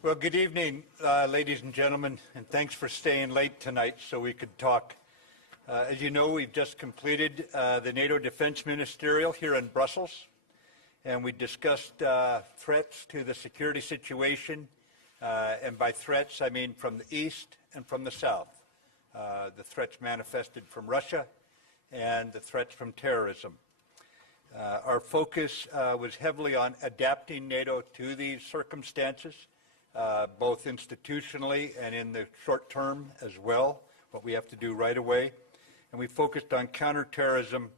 Well, good evening, ladies and gentlemen, and thanks for staying late tonight so we could talk. As you know, we've just completed the NATO Defense Ministerial here in Brussels, and we discussed threats to the security situation, and by threats I mean from the east and from the south. The threats manifested from Russia and the threats from terrorism. Our focus was heavily on adapting NATO to these circumstances, both institutionally and in the short term as well, what we have to do right away. And we focused on counterterrorism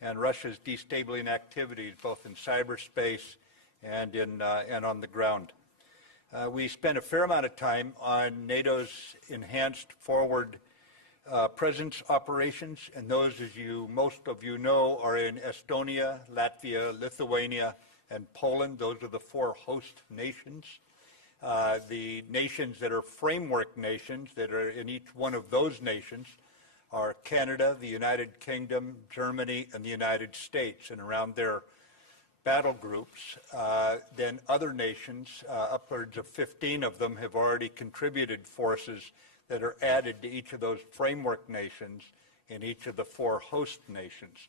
and Russia's destabilizing activities, both in cyberspace and on the ground. We spent a fair amount of time on NATO's enhanced forward presence operations, and those, as most of you know, are in Estonia, Latvia, Lithuania, and Poland. Those are the 4 host nations. The nations that are framework nations that are in each one of those nations are Canada, the United Kingdom, Germany, and the United States. And around their battle groups, then other nations, upwards of 15 of them, have already contributed forces that are added to each of those framework nations in each of the 4 host nations.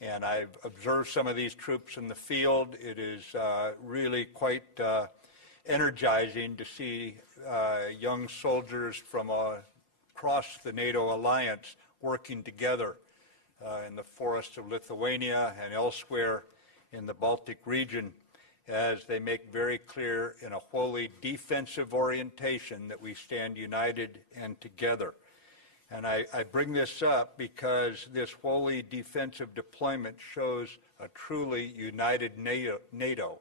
And I've observed some of these troops in the field. It is really quite energizing to see young soldiers from across the NATO alliance working together in the forests of Lithuania and elsewhere in the Baltic region, as they make very clear in a wholly defensive orientation that we stand united and together. And I bring this up because this wholly defensive deployment shows a truly united NATO.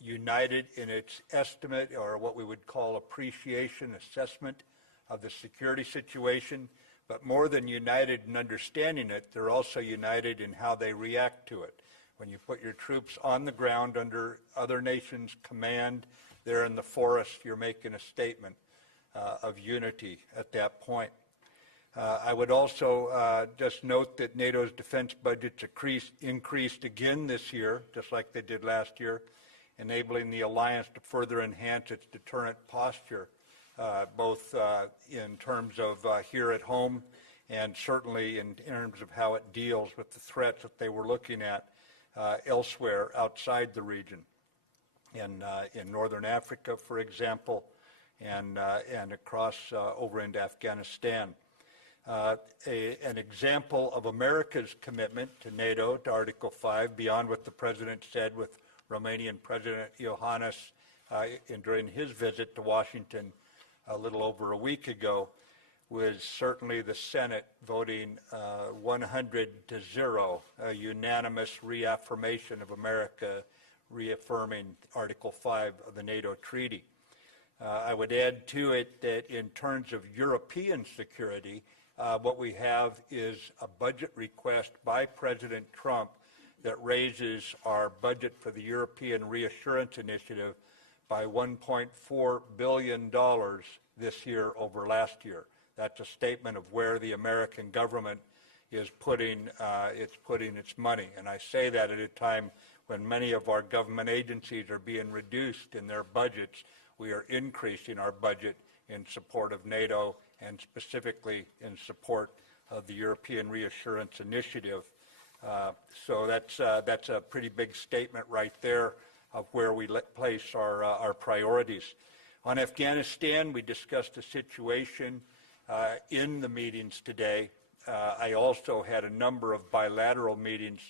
United in its estimate, or what we would call appreciation, assessment of the security situation, but more than united in understanding it, they're also united in how they react to it. When you put your troops on the ground under other nations' command, there in the forest, you're making a statement of unity at that point. I would also just note that NATO's defense budgets increased again this year, just like they did last year, enabling the alliance to further enhance its deterrent posture, both in terms of here at home and certainly in terms of how it deals with the threats that they were looking at elsewhere outside the region, in northern Africa, for example, and across over into Afghanistan. An example of America's commitment to NATO, to Article 5, beyond what the President said with Romanian President Iohannis during his visit to Washington a little over a week ago, was certainly the Senate voting 100-0, a unanimous reaffirmation of America reaffirming Article 5 of the NATO Treaty. I would add to it that in terms of European security, what we have is a budget request by President Trump that raises our budget for the European Reassurance Initiative by $1.4 billion this year over last year. That's a statement of where the American government is putting its money. And I say that at a time when many of our government agencies are being reduced in their budgets. We are increasing our budget in support of NATO and specifically in support of the European Reassurance Initiative. So that's a pretty big statement right there of where we place our priorities. On Afghanistan, we discussed the situation in the meetings today. I also had a number of bilateral meetings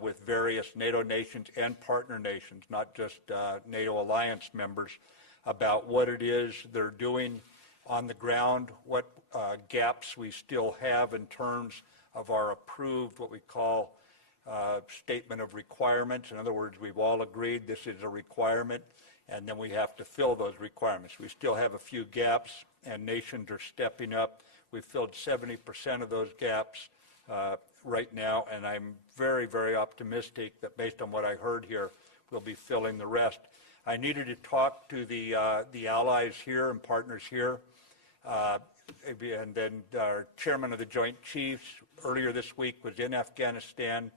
with various NATO nations and partner nations, not just NATO alliance members, about what it is they're doing on the ground, what gaps we still have in terms of our approved, what we call statement of requirements. In other words, we've all agreed this is a requirement, and then we have to fill those requirements. We still have a few gaps, and nations are stepping up. We've filled 70% of those gaps right now, and I'm very, very optimistic that based on what I heard here, we'll be filling the rest. I needed to talk to the allies here and partners here, and then our chairman of the Joint Chiefs earlier this week was in Afghanistan.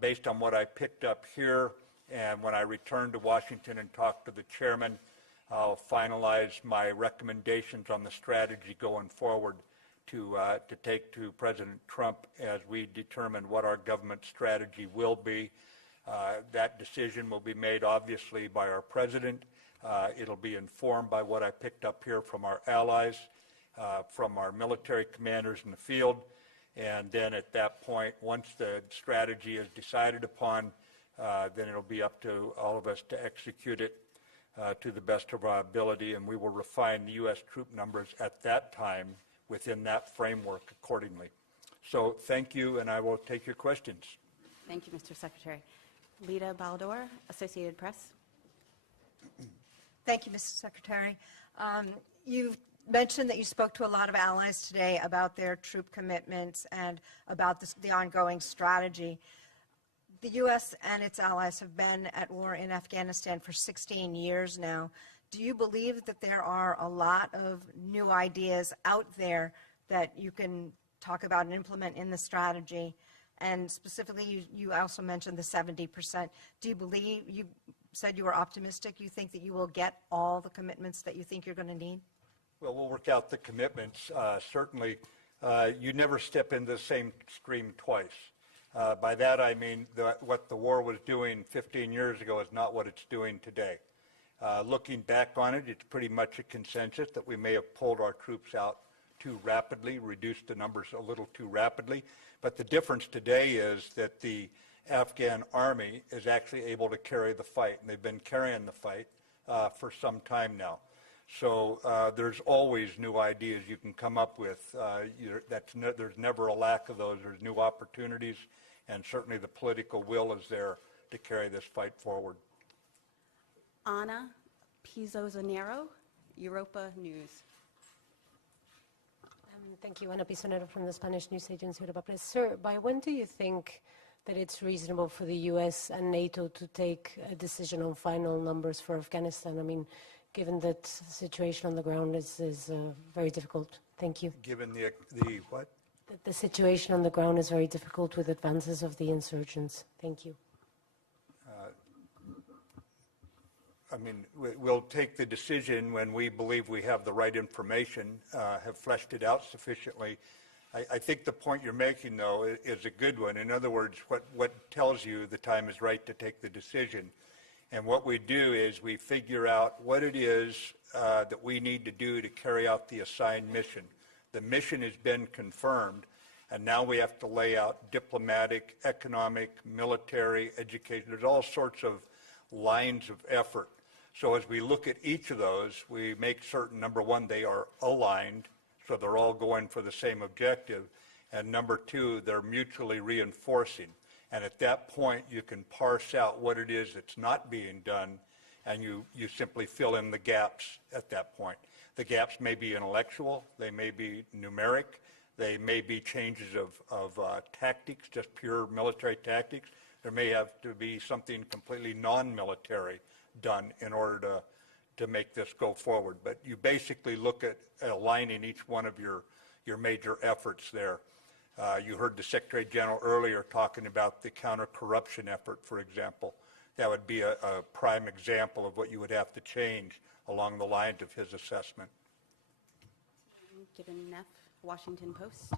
Based on what I picked up here, and when I returned to Washington and talked to the chairman, I'll finalize my recommendations on the strategy going forward to take to President Trump as we determine what our government strategy will be. That decision will be made obviously by our president. It'll be informed by what I picked up here from our allies, from our military commanders in the field, and then at that point, once the strategy is decided upon, then it'll be up to all of us to execute it to the best of our ability, and we will refine the U.S. troop numbers at that time within that framework accordingly. So thank you, and I will take your questions. Thank you, Mr. Secretary. Lita Baldor, Associated Press. Thank you, Mr. Secretary. You've mentioned that you spoke to a lot of allies today about their troop commitments and about the ongoing strategy. The U.S. and its allies have been at war in Afghanistan for 16 years now. Do you believe that there are a lot of new ideas out there that you can talk about and implement in the strategy? And specifically, you also mentioned the 70%. Do you believe, you said you were optimistic, you think that you will get all the commitments that you think you're going to need? Well, we'll work out the commitments. Certainly, you never step into the same stream twice. By that I mean what the war was doing 15 years ago is not what it's doing today. Looking back on it, it's pretty much a consensus that we may have pulled our troops out too rapidly, reduced the numbers a little too rapidly. But the difference today is that the Afghan army is actually able to carry the fight, and they've been carrying the fight for some time now. So there's always new ideas you can come up with. There's never a lack of those. There's new opportunities, and certainly the political will is there to carry this fight forward. Ana Pisonero, Europa News. Thank you. Ana Pisonero from the Spanish news agency Europa Press. Sir, by when do you think that it's reasonable for the U.S. and NATO to take a decision on final numbers for Afghanistan? I mean, given that the situation on the ground is very difficult. Thank you. Given the what? That the situation on the ground is very difficult with advances of the insurgents. Thank you. I mean, we'll take the decision when we believe we have the right information, have fleshed it out sufficiently. I think the point you're making, though, is a good one. In other words, what tells you the time is right to take the decision. And what we do is we figure out what it is that we need to do to carry out the assigned mission. The mission has been confirmed, and now we have to lay out diplomatic, economic, military, education. There's all sorts of lines of effort. So as we look at each of those, we make certain, number one, they are aligned, so they're all going for the same objective, and number two, they're mutually reinforcing. And at that point, you can parse out what it is that's not being done, and you simply fill in the gaps at that point. The gaps may be intellectual, they may be numeric, they may be changes of tactics, just pure military tactics. There may have to be something completely non-military done in order to make this go forward. But you basically look at aligning each one of your major efforts there. You heard the Secretary General earlier talking about the counter-corruption effort, for example. That would be a prime example of what you would have to change along the lines of his assessment. Given Neff, Washington Post.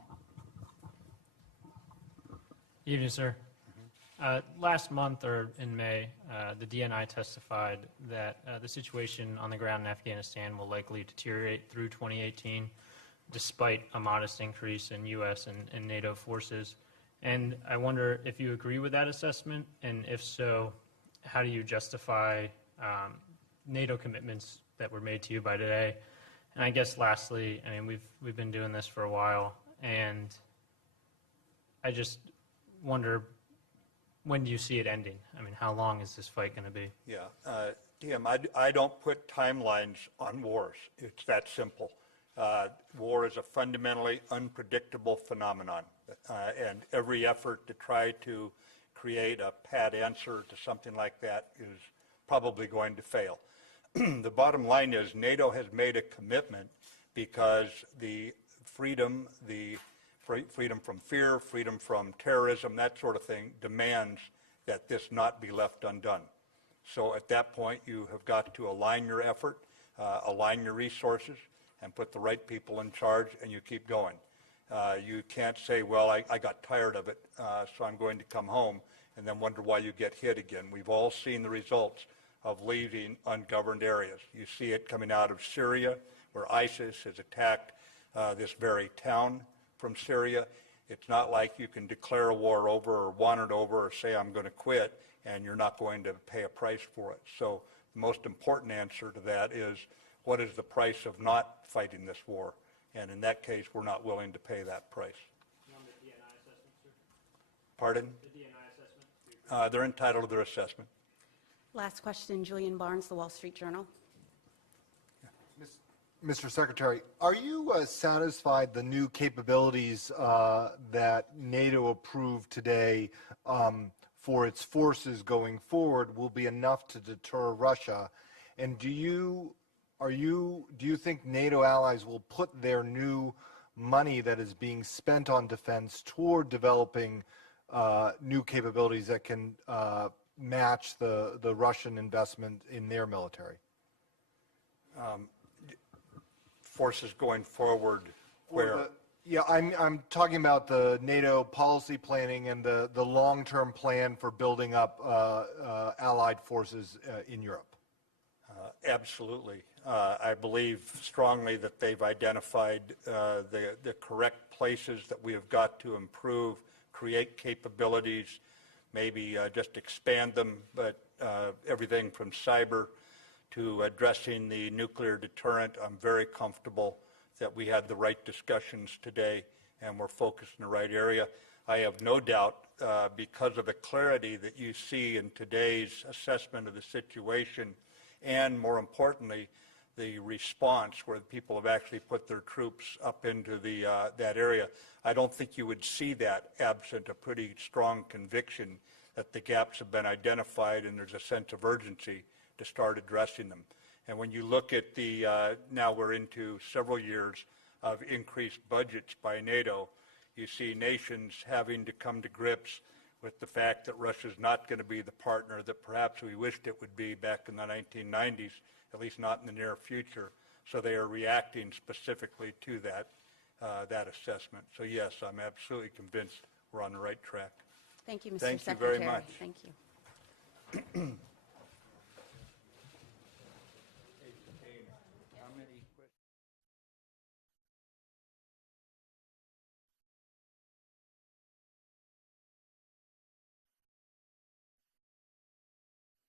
Evening, sir. Last month, or in May, the DNI testified that the situation on the ground in Afghanistan will likely deteriorate through 2018, despite a modest increase in U.S. and NATO forces. And I wonder if you agree with that assessment, and if so, how do you justify NATO commitments that were made to you by today? And I guess lastly, I mean, we've been doing this for a while, and I just wonder, when do you see it ending? I mean, how long is this fight going to be? Yeah, Tim, I don't put timelines on wars. It's that simple. War is a fundamentally unpredictable phenomenon, and every effort to try to create a pat answer to something like that is probably going to fail. The bottom line is NATO has made a commitment because the freedom from fear, freedom from terrorism, that sort of thing, demands that this not be left undone. So at that point, you have got to align your effort. align your resources and put the right people in charge, and you keep going. You can't say, well, I got tired of it, so I'm going to come home, and then wonder why you get hit again. We've all seen the results of leaving ungoverned areas. You see it coming out of Syria, where ISIS has attacked this very town from Syria. It's not like you can declare a war over or want it over or say I'm going to quit and you're not going to pay a price for it. So the most important answer to that is, what is the price of not fighting this war? And in that case, we're not willing to pay that price. On the DNI assessment, sir? Pardon? The DNI assessment? They're entitled to their assessment. Last question, Julian Barnes, The Wall Street Journal. Mr. Secretary, are you satisfied the new capabilities that NATO approved today for its forces going forward will be enough to deter Russia? And do you think NATO allies will put their new money that is being spent on defense toward developing new capabilities that can match the Russian investment in their military? Forces going forward where? Yeah, I'm talking about the NATO policy planning and the long-term plan for building up allied forces in Europe. Absolutely. I believe strongly that they've identified the correct places that we have got to improve, create capabilities, maybe just expand them, but everything from cyber to addressing the nuclear deterrent. I'm very comfortable that we had the right discussions today and we're focused in the right area. I have no doubt, because of the clarity that you see in today's assessment of the situation, and more importantly, the response where people have actually put their troops up into that area, I don't think you would see that absent a pretty strong conviction that the gaps have been identified and there's a sense of urgency to start addressing them. And when you look at now we're into several years of increased budgets by NATO, you see nations having to come to grips with the fact that Russia's not going to be the partner that perhaps we wished it would be back in the 1990s, at least not in the near future. So they are reacting specifically to that assessment. So yes, I'm absolutely convinced we're on the right track. Thank you, Mr. Thank you Secretary. very much. Thank you.